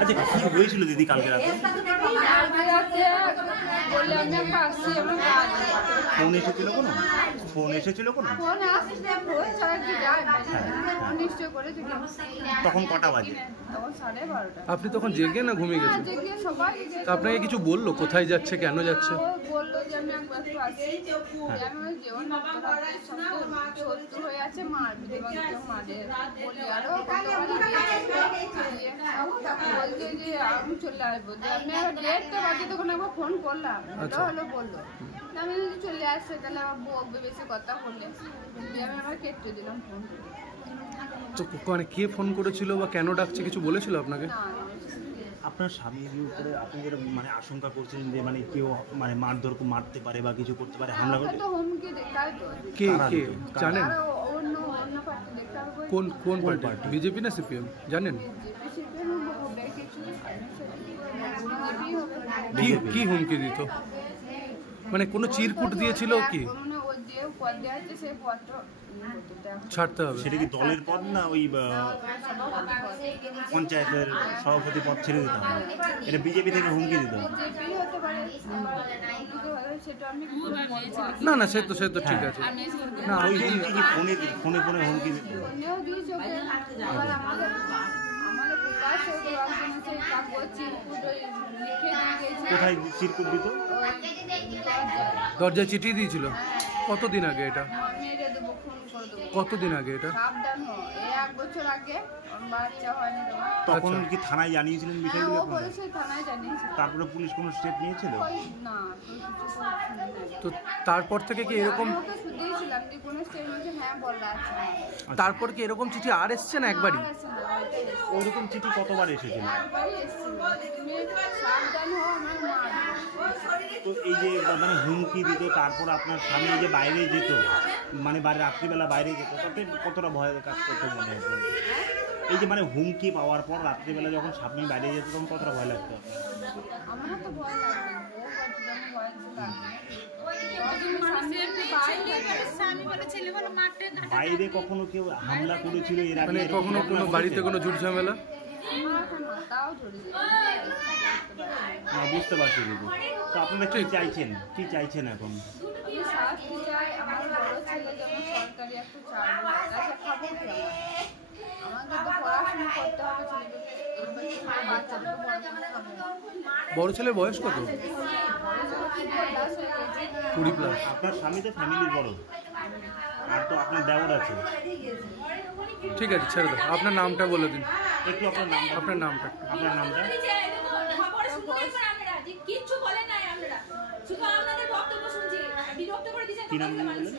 আচ্ছা কি হয়েছিল দিদি কালকে রাতে? ফোন এসেছিল কোনো? ফোন এসেছিল কোনো? তখন কটা বাজে? আপনি তখন জেগে না ঘুমিয়ে গেছেন? তা আপনাকে কিছু বললো কোথায় যাচ্ছে কেন যাচ্ছে? বললো যে আমি একবার তো আসি, আমি যেও না শত্রু হয়ে আছে মারবি এবং কেউ মারে বলি আরো বলছে যে আমি চলে আসবো, আমি আবার 1:30টা বাজে তখন একবার ফোন করলাম, ওটা হলো বললো আমি যদি চলে আসছে তাহলে আবার বকবে বেশি কথা বললে, আমি আবার কেটে দিলাম ফোন। তো মানে কে ফোন করেছিল বা কেন ডাকছে কিছু বলেছিল আপনাকে? আপনার স্বামীর উপরে আপনি যেটা মানে আশঙ্কা করছিলেন যে মানে কেউ মানে মারধর মারতে পারে বা কিছু করতে পারে, হামলা করতে কে কে জানেন? কোন কোন পার্টি? বিজেপি না সিপিএম জানেন? কি কি হুমকি দিত? মানে কোনো চিরকুট দিয়েছিল কি? ছাড়তে হবে। সেটা কি দলের পদ না ওই পঞ্চায়েতের সভাপতি পদ ছেড়ে দিতে হবে? এটা বিজেপি থেকে হুমকি দিত? না না সে তো ঠিক আছে। না ওই হুমকি কি ফোনে ফোনে হুমকি দিত? কোথায় চিরকুট দিত? দরজায় চিঠি দিয়েছিল? কতদিন আগে এটা? কতদিন আগে এটা? এক বছর আগে বাচ্চা হয়নি। তখন কি থানায় জানিয়েছিলেন বিষয়গুলো? থানায় জানিয়েছি। তারপরে পুলিশ কোনো স্টেপ নিয়েছিল? না। তো তারপর থেকে কি এরকম তারপর কি এরকম চিঠি আর এসছে না একবারই? ওরকম চিঠি কতবার এসেছিল? তো এই যে মানে হুমকি দিত, তারপর আপনার স্বামী যে বাইরে যেত, মানে রাত্রিবেলা বাইরে যেত, তাতে কতটা ভয়ের কাজ করতে মনে হতো? এই যে মানে হুমকি পাওয়ার পর রাত্রিবেলা যখন স্বামী বাইরে যেত তখন কতটা ভয় লাগতো? বাইরে কখনো কেউ হামলা করেছিল এর আগে? কখনো কোনো বাড়িতে কোনো ঝুট ঝামেলা? বুঝতে পারছি দিদি। তো আপনারা কি চাইছেন, কি চাইছেন এখন? বড় ছেলের বয়স কত? 20+। আপনার স্বামী তো ফ্যামিলির বড়, আর তো আপনার দেওর আছে। ঠিক আছে ছেড়ে দাও। আপনার নামটা বলে দিন একটু। আপনার নামটা? আপনার নামটা? আপনার নামটা? কি নাম বললেন?